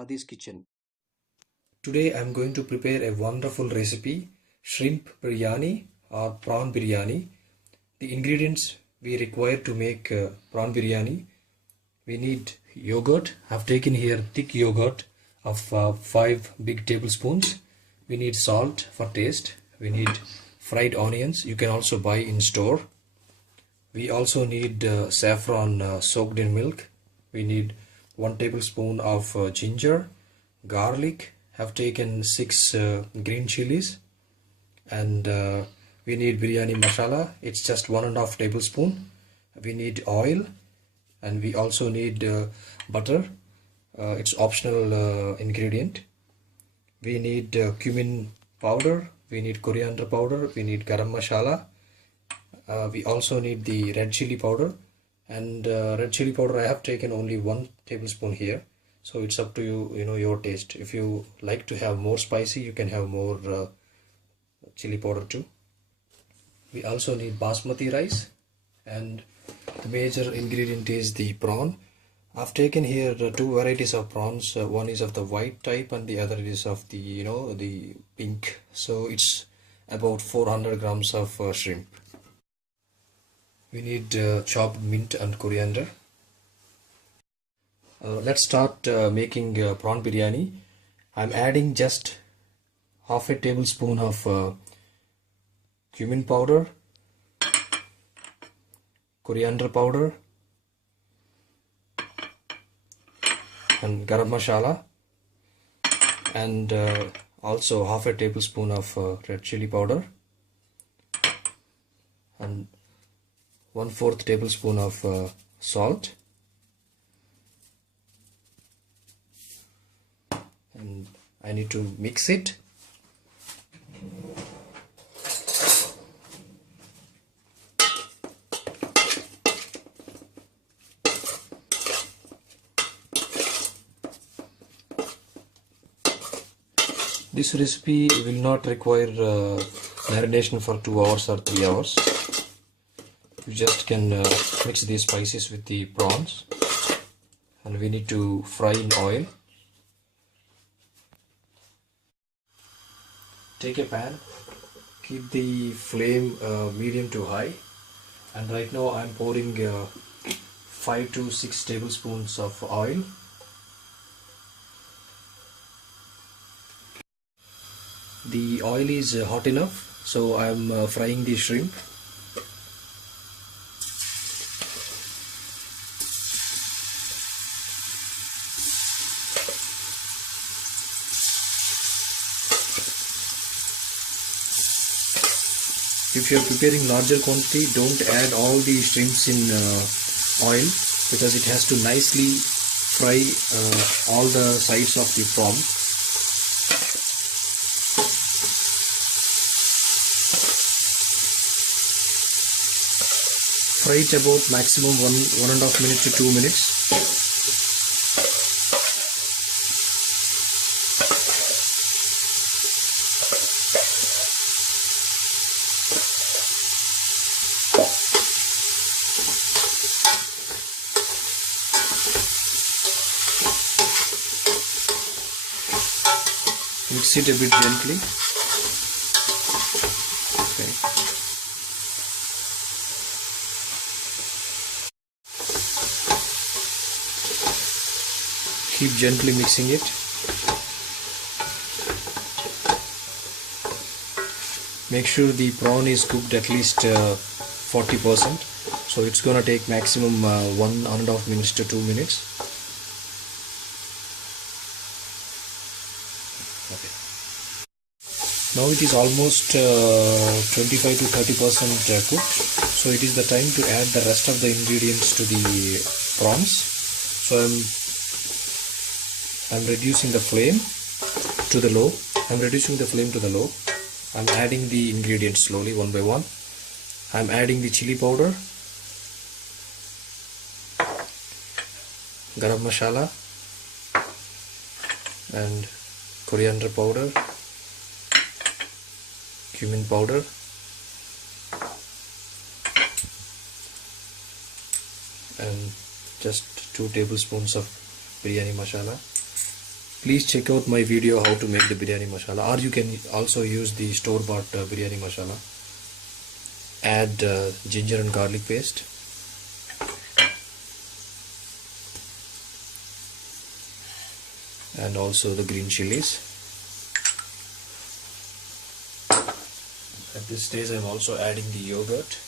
Adi's kitchen. Today I'm going to prepare a wonderful recipe, shrimp biryani or prawn biryani. The ingredients we require to make prawn biryani: we need yogurt. I've taken here thick yogurt of 5 big tablespoons. We need salt for taste. We need fried onions. You can also buy in store. We also need saffron soaked in milk. We need 1 tablespoon of ginger, garlic. Have taken 6 green chilies, and we need biryani masala. It's just 1.5 tablespoon. We need oil, and we also need butter. It's optional ingredient. We need cumin powder. We need coriander powder. We need garam masala. We also need the red chili powder, and red chili powder I have taken only 1 tablespoon here, so it's up to you, your taste. If you like to have more spicy, you can have more chili powder too. We also need basmati rice, and the major ingredient is the prawn. I've taken here 2 varieties of prawns. One is of the white type and the other is of the the pink, so it's about 400 grams of shrimp. We need chopped mint and coriander. Let's start making prawn biryani. I'm adding just half a tablespoon of cumin powder, coriander powder, and garam masala, and also half a tablespoon of red chili powder, and 1/4 tablespoon of salt, and I need to mix it. This recipe will not require marination for 2 hours or 3 hours. You just can mix these spices with the prawns, and we need to fry in oil. Take a pan, keep the flame medium to high, and right now I'm pouring 5 to 6 tablespoons of oil. The oil is hot enough, so I'm frying the shrimp. If you are preparing larger quantity, don't add all the shrimps in oil, because it has to nicely fry all the sides of the prawn. Fry it about maximum 1.5 minutes to 2 minutes. Mix it a bit gently. Okay. Keep gently mixing it. Make sure the prawn is cooked at least 40%. So it's gonna take maximum 1.5 minutes to 2 minutes. Okay. Now it is almost 25 to 30% cooked. So it is the time to add the rest of the ingredients to the prawns. So I'm reducing the flame to the low. I'm adding the ingredients slowly, one by one. I'm adding the chili powder, garam masala, and coriander powder, cumin powder, and just 2 tablespoons of biryani masala. Please check out my video how to make the biryani masala, or you can also use the store-bought biryani masala. Add ginger and garlic paste, and also the green chilies. At this stage I am also adding the yogurt.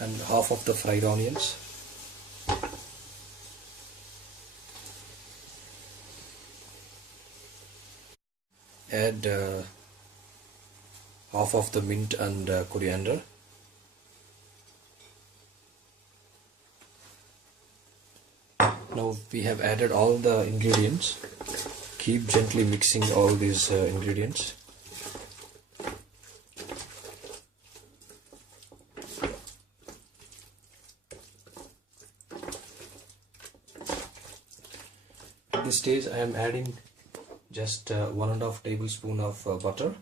And half of the fried onions. Add half of the mint and coriander. Now we have added all the ingredients. Keep gently mixing all these ingredients. At this stage I am adding just 1.5 tablespoon of butter.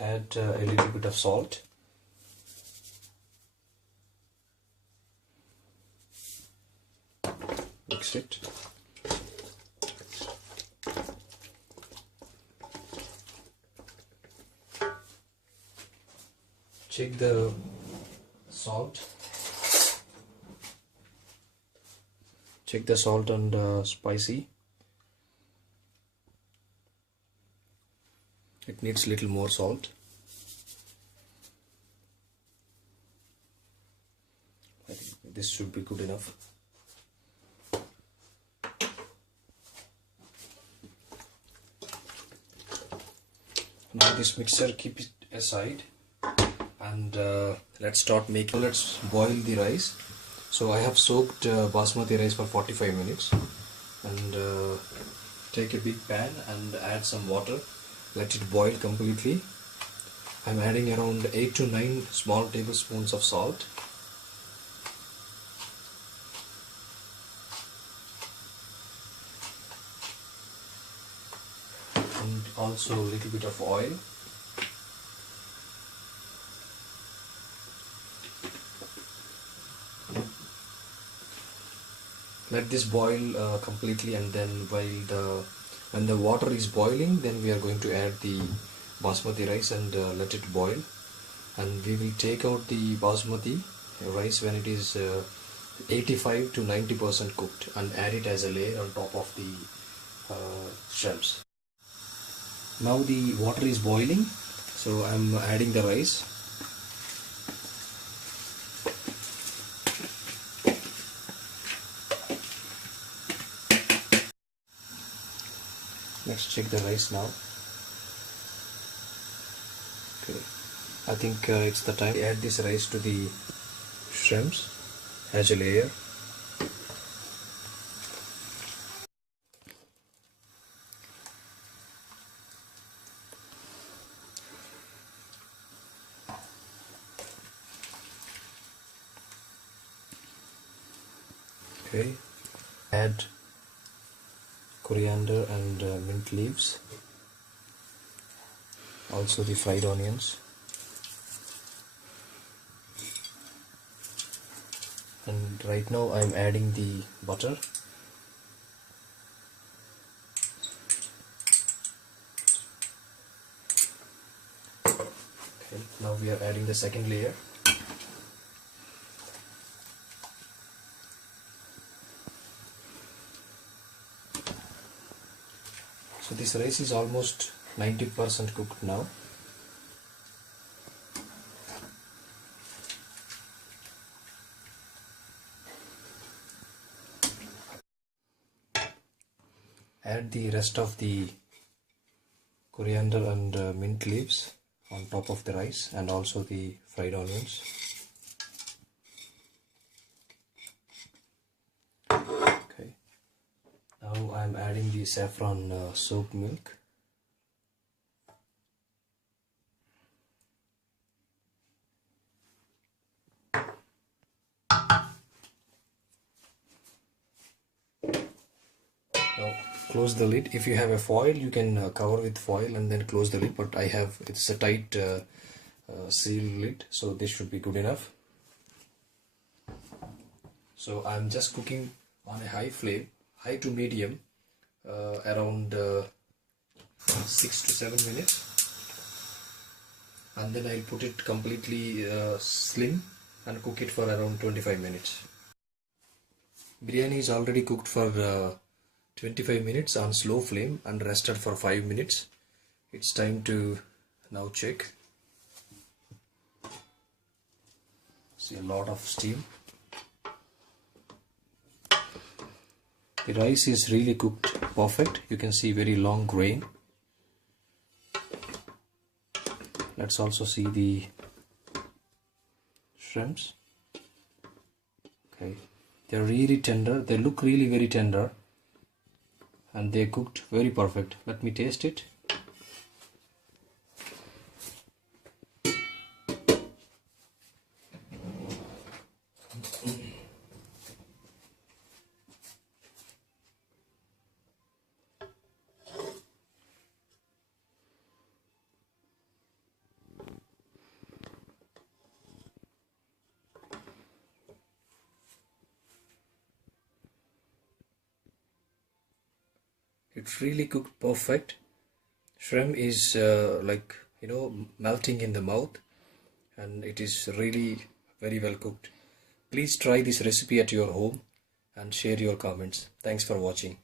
Add a little bit of salt. Mix it. Check the salt. Check the salt and spicy. It needs little more salt. I think this should be good enough. Now this mixture, keep it aside, and let's start making. Let's boil the rice. So I have soaked basmati rice for 45 minutes, and take a big pan and add some water. Let it boil completely. I'm adding around 8 to 9 small tablespoons of salt. And also a little bit of oil. Let this boil completely, and then when the water is boiling, then we are going to add the basmati rice and let it boil. And we will take out the basmati rice when it is 85 to 90% cooked, and add it as a layer on top of the shrimps. Now the water is boiling, so I'm adding the rice. Let's check the rice now. Okay, I think it's the time to add this rice to the shrimps as a layer. Okay, add coriander and mint leaves, also the fried onions, and right now I am adding the butter. Okay, now we are adding the second layer. So this rice is almost 90% cooked now. Add the rest of the coriander and mint leaves on top of the rice, and also the fried onions. adding the saffron soaked milk. Now close the lid. If you have a foil, you can cover with foil and then close the lid, but it's a tight seal lid, so this should be good enough. So I'm just cooking on a high flame, high to medium, around 6 to 7 minutes, and then I'll put it completely slim and cook it for around 25 minutes. Biryani is already cooked for 25 minutes on slow flame and rested for 5 minutes. It's time to now check. See a lot of steam. The rice is really cooked perfect. You can see very long grain. Let's also see the shrimps. Okay, they're really tender. They look really very tender, and they cooked very perfect. Let me taste it. It's really cooked perfect. Shrimp is melting in the mouth, and it is really very well cooked. Please try this recipe at your home and share your comments. Thanks for watching.